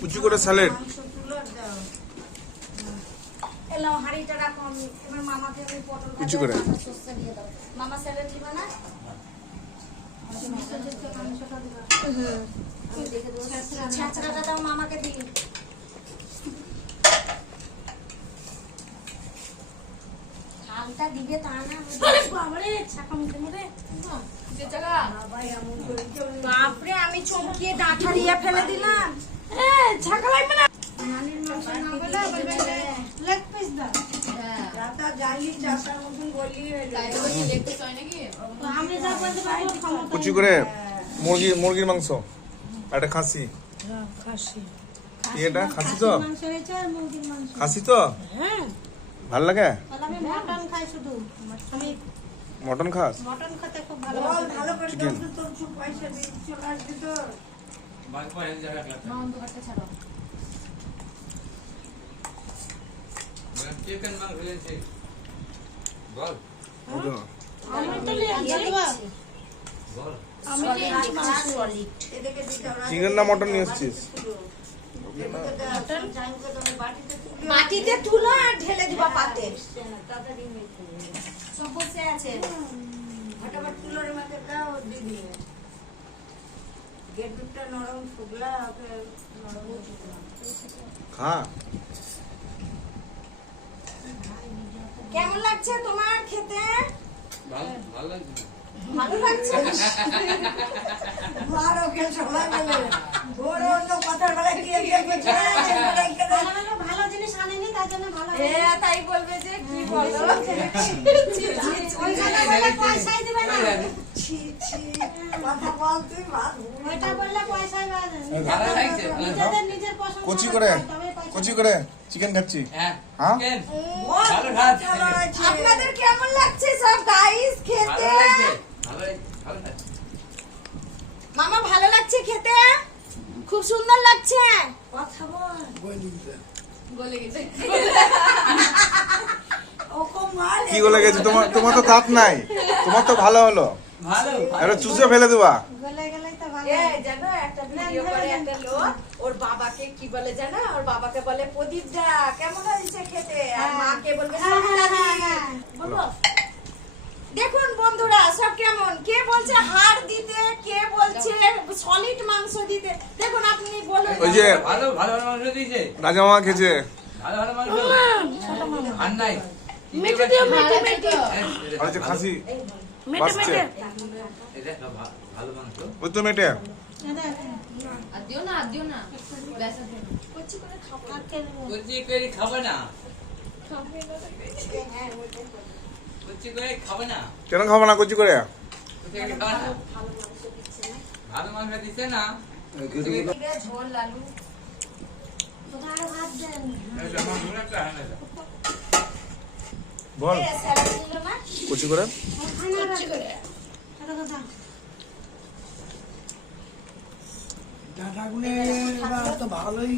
কুচি করে salad. Allow হাড়িটা রাখো, আমি এবার মামাকে আমি পটল কুচি করে। সস্তা দিয়ে দাও। মামা স্যালাড দিবা না? ছাঁচড়াটা দাও মামাকে দিই। ঝালটা দিবে তা না। বাবারে ছাকা মুখে মরে। বাপরে আমি চমকিয়ে ডাঁটা দিয়ে ফেলে দিলাম। ছাকা লাগবে না। নানির মাংস না বলে বলবে লেগ পিস দাও। রাতা জানি চাষার মতন বলি লেগ পিস হয় নাকি? আমি যা বলতে পারবো ক্ষমতা। কুচি করে মুরগির মাংস, একটা খাসি। খাসি। এটা খাসি তো? মাংস হয়েছে আর মুরগির মাংস। খাসি তো? হ্যাঁ। ভাল লাগে? আমি মটন খাই শুধু। আমি মটন খাস? মটন খেতে খুব ভালো লাগে। ভালো করে চিকেন। তোর চুপ পয়সা দিয়ে চলে আসবি তো। বাইক পরে এক জায়গা লাগবে। না অন্ধকারটা ছাড়ো। চিকেন মাংস হয়েছে বল আমি তো নিয়েছি। বল আমি নিয়েছি মাংস সলিড। চিকেন না মটন নিয়ে এসেছিস? মাটিতে তুলো আর ঢেলে দিবা পাতে। সব বসে আছে। ফটাফট তুলোর মধ্যে দাও দিদি। গেটটা নরম ফুগলা ওকে নরম ফুগলা। খা। কেমন লাগছে তোমার খেতে? ভালো ভালো লাগছে ভালো লাগছে। মারো কে সবাই মিলে। ওর অন্য কথার বেলা কি দেখেছে? ভালো জিনিস আনেনি তার জন্য ভালো। তাই বলবে যে কি বলো? ওই কথা বলে পয়সাই দিবে না। ছি ছি কথা বল তুই ভাত। ওইটা বললে পয়সাই পাবে। ভালো লাগছে নিজেদের নিজের পছন্দ। কুচি করে চিকেন খাচ্ছি। হ্যাঁ হ্যাঁ? চিকেন ভালো খাচ্ছে আপনাদের কেমন লাগছে সব গাইস খেতে? ভালো লাগছে ভালো ভালো লাগছে মামা ভালো লাগছে খেতে? খুব সুন্দর লাগছে। কথা বল। গলে গেছে। ওকো মাল। কি বলে গেছে? তোমার তো দাঁত নাই, তোমার তো ভালো হলো। ভালো এটা চুষে ফেলে দেবা। গলে গেলেই তো ভালো। জানো একটা ভিডিও করে একটা লোক ওর বাবাকে কি বলে জানো? ওর বাবাকে বলে প্রদীপ দা কেমন হয়েছে খেতে? আর মাকে বলবে সোনালি। বলবো? দেখুন বন্ধুরা সব কেমন, কে বলছে হাড় দিতে, কে বলছে সলিড মাংস দিতে। দেখুন আপনি বলুন। ওই যে ভালো ভালো মাংস দিয়েছে রাজা মামা খেয়েছে। ভালো ভালো মাংস আর নাই মেটে দিও মেটে মেটে। আর যে খাসি মেটে বাসছে, মেটে। এটা ভালো মাংস ওই তো মেটে। আদিও না ব্যাসা দে কুচি করে খাবো। কুচি করে খাবে না কুচি করে খাবে না কেন খাবো না কুচি করে? কুচি করে খাবে না ভালো মাংস দিচ্ছে না। ভালো মাংস দিছে না ঝোল আলু। তোমরা আরো ভাত দেন। এটা মাংস একটা হয় না বল স্যালাড দিল না? কুচি করে। কুচি করে। এটা কথা। ডাটাগুলো এবার তো ভালোই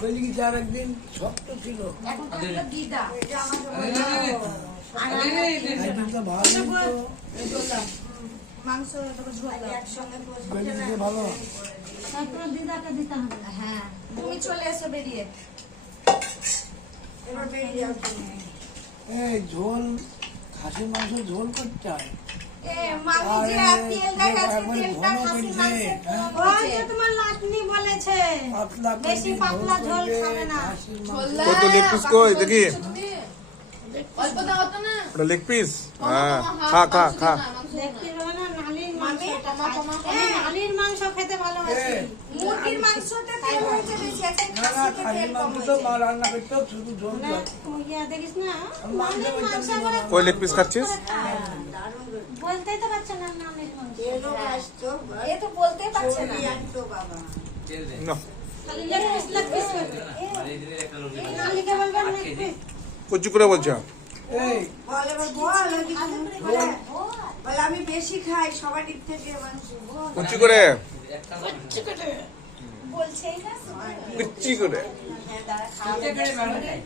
গলি গেছে, আর একদিন শক্ত ছিল, এখন তো একটা দিদা। একদিন তো ভালোই তো মাংস এটাকে ঝোল দাও। একসঙ্গে গলি গেছে ভালো। তারপর দিদাকে দিতে হবে। হ্যাঁ তুমি চলে এসো বেরিয়ে। এবার বেরিয়ে যাও তুমি। এই ঝোল, খাসির মাংস ঝোল করতে হয়। মামি যে তেল দেখাচ্ছে তেলটা খাসির মাংসে কম হয়েছে। তোমার লাটনি বলেছে পাতলা করে বেশি পাতলা ঝোল করবে, খাবে না। খাসির মাংস। ছোলা কত লেগ পিস কই দেখি? অল্প দাও তো না ওটা লেগ পিস। হ্যাঁ খা খা খা। দেখতে হবে না নালির মাংস। নালির মাংস খেতে ভালোবাসি। মুরগির মাংসতে তেল হয়েছে বেশি, একটা না না, খাসিতে খাসির তেল কম মাংস তো হয়েছে। মা রান্না করতো, শুধু ঝোল না, হয়। ইয়া দেখিস না মাংস নালির মাংস ওইটা করে কই লেগ পিস খাচ্ছিস? বলতেই তো পারছে না নালির মাংস। এ তো বলতেই পারছে না। তেল দে না খালি লেগ পিস করে। মানে এই দিনের একটা লোক এই নালিকে বলবেন লেগ পিস। কুচি করে বলছো। এই বলে আমি বেশি খাই সবার দিক থেকে মানুষ কুচি করে একটা বলছেই না কুচি করে। হ্যাঁ দাঁড়া খাওয়া কুচি করে মাংস খাই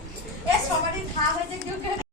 এ সবারই খাওয়া হয়েছে কেউ কেউ